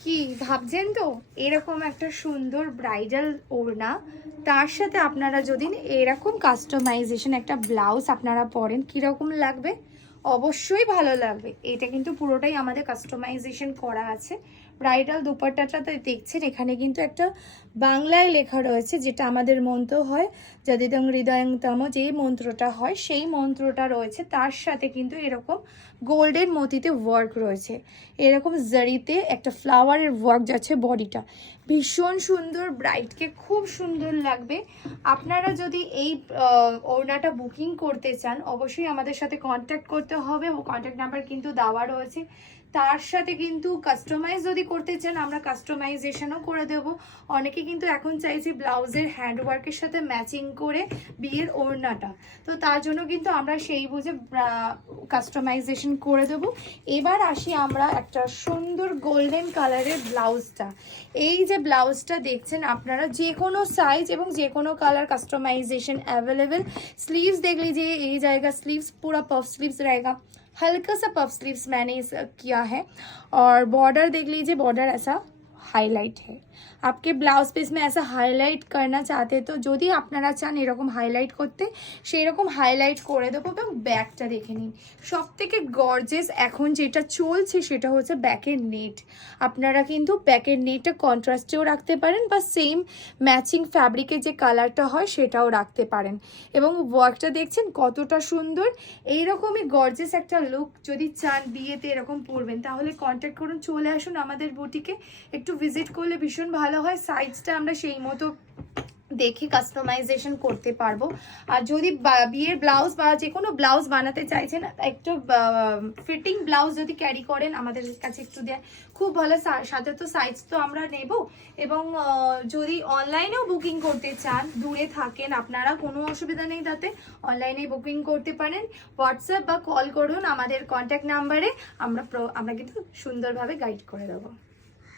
কি ভাবছেন তো, এরকম একটা সুন্দর ব্রাইডাল ওড়না, তার সাথে আপনারা যদি এরকম কাস্টমাইজেশন একটা ব্লাউজ আপনারা পরেন, কীরকম লাগবে? অবশ্যই ভালো লাগবে। এটা কিন্তু পুরোটাই আমাদের কাস্টমাইজেশন করা আছে। ব্রাইডাল দুপাট্টাটাতে দেখছেন এখানে কিন্তু একটা বাংলায় লেখা রয়েছে, যেটা আমাদের মন্ত্র হয় যদিদং হৃদয়ংতম, যে মন্ত্রটা হয় সেই মন্ত্রটা রয়েছে। তার সাথে কিন্তু এরকম গোল্ডেন মতিতে ওয়ার্ক রয়েছে, এরকম জারিতে একটা ফ্লাওয়ারের ওয়ার্ক যাচ্ছে বডিটা, ভীষণ সুন্দর, ব্রাইডকে খুব সুন্দর লাগবে। আপনারা যদি এই ওড়নাটা বুকিং করতে চান অবশ্যই আমাদের সাথে কন্ট্যাক্ট করতে হবে, ও কন্ট্যাক্ট নাম্বার কিন্তু দেওয়া রয়েছে। তার সাথে কিন্তু কাস্টমাইজ যদি করতে চান আমরা কাস্টমাইজেশনও করে দেব। অনেকে কিন্তু এখন চাইছে ব্লাউজের হ্যান্ডওয়ার্কের সাথে ম্যাচিং করে বিয়ের ওড়নাটা, তো তার জন্য কিন্তু আমরা সেই বুঝে কাস্টমাইজেশন করে দেব। এবার আসি আমরা একটা সুন্দর গোল্ডেন কালারের ব্লাউজটা। এই যে ব্লাউজটা দেখছেন আপনারা, যে কোনো সাইজ এবং যে কোনো কালার কাস্टमाइजेशन अवेलेबल। स्लीव्स देख लीजिए, ये जाएगा स्लीव्स पूरा पफ स्लीव्स रहेगा, हल्का सा पफ स्लीव्स मैंने इस किया है। और बॉर्डर देख लीजिए, बॉर्डर ऐसा हाईलाइट है। आपके ब्लाउज पे इसमें ऐसा हाईलाइट करना चाहते तो যদি আপনারা চান এরকম হাইলাইট করতে সেই রকম হাইলাইট করে দেবো। এবং ব্যাকটা দেখে নিন, সবথেকে গর্জিয়াস এখন যেটা চলছে সেটা হচ্ছে ব্যাকের নেট। আপনারা কিন্তু ব্যাকের নেটটা কন্ট্রাস্টেও রাখতে পারেন বা সেম ম্যাচিং ফ্যাব্রিকের যে কালারটা হয় সেটাও রাখতে পারেন। এবং ওয়ার্কটা দেখছেন কতটা সুন্দর। এইরকমই গর্জিয়াস একটা লুক যদি চান বিয়েতে এরকম পরবেন তাহলে কন্ট্যাক্ট করুন, চলে আসুন আমাদের বুটিকে, একটু ভিজিট করলে ভীষণ ভালো হয়। সাইজটা আমরা সেই মতো দেখে কাস্টমাইজেশন করতে পারবো। আর যদি বিয়ের ব্লাউজ বা যে কোনো ব্লাউজ বানাতে চাইছেন, একটু ফিটিং ব্লাউজ যদি ক্যারি করেন আমাদের কাছে একটু দেয় খুব ভালো। সাথে তো সাইজ তো আমরা নেব। এবং যদি অনলাইনেও বুকিং করতে চান, দূরে থাকেন আপনারা, কোনো অসুবিধা নেই, তাতে অনলাইনে বুকিং করতে পারেন। হোয়াটসঅ্যাপ বা কল করুন আমাদের কন্ট্যাক্ট নাম্বারে, আমরা কিন্তু সুন্দরভাবে গাইড করে দেবো।